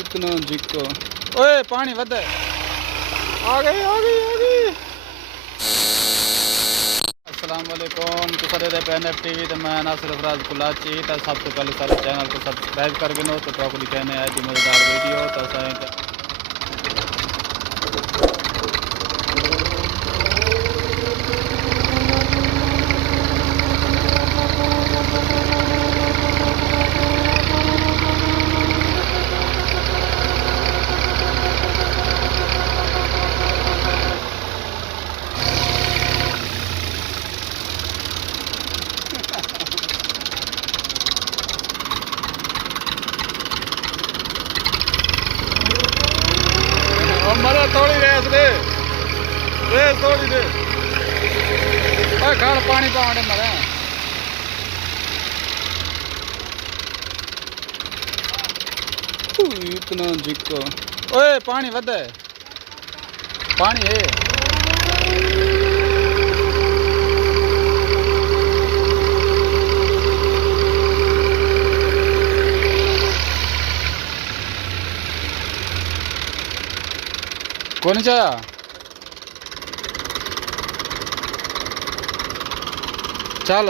इतना जिको ओए पानी वध आ गई आ गई आ गई। अस्सलाम वालेकुम तो सारे दे PNF TV ते मैं नासिर अफराज कुलाची तो सब तो पहले सारे चैनल को सब्सक्राइब करके नो तो आपको दिखाने आज दी मजेदार वीडियो तो सारे मरा थोड़ी रेस थोड़ी दे खान पानी पाने मरे इतना जिको ओए पानी वध पानी है कौन चाया चल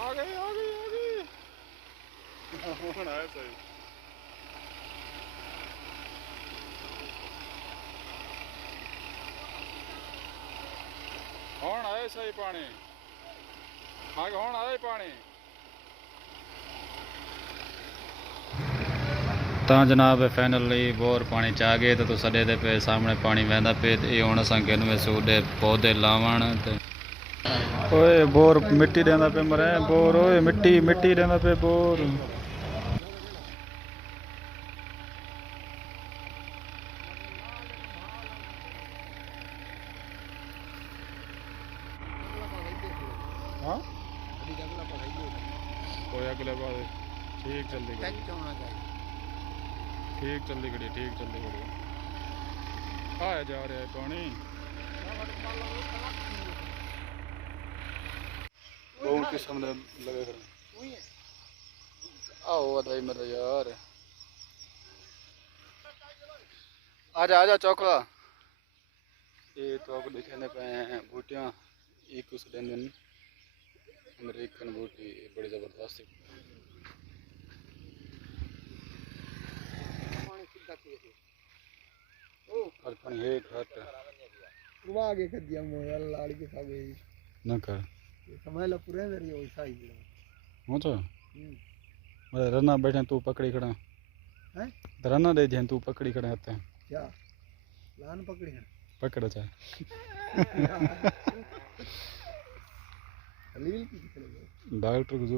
आ गई होना है सही होना है सही पानी आगे होना है पानी ਤਾਂ जनाब फाइनली बोर पानी च आ गए तो सडे दे पे सामने पानी वहदा पे ये हुण असां किन में सूडे पौधे लावण ते ओए बोर मिट्टी देंदा पे मरे बोर ओए मिट्टी देंदा पे बोर हां कोई अगले बार ठीक जल्दी ठीक जल्दी खड़ी आया जा रहा है पानी बहुत किस्म दे लगे खड़े आओ भाई मेरा यार आजा चौकड़ा ये तो आपको दिखाने पे हैं बूटियाँ एक उस दिन अमेरिकन बूटी बड़ी जबरदस्त और पानी है घाट आगे कर दिया मोया लाड़ के सागे न कर समय ला पूरे मेरी वैसा ही हो तो मैं रना बैठे तू पकड़ी खड़ा है रना दे जे तू पकड़ी खड़े होते हैं क्या लान पकड़ी है पकड़ चाहे अलील की डॉक्टर को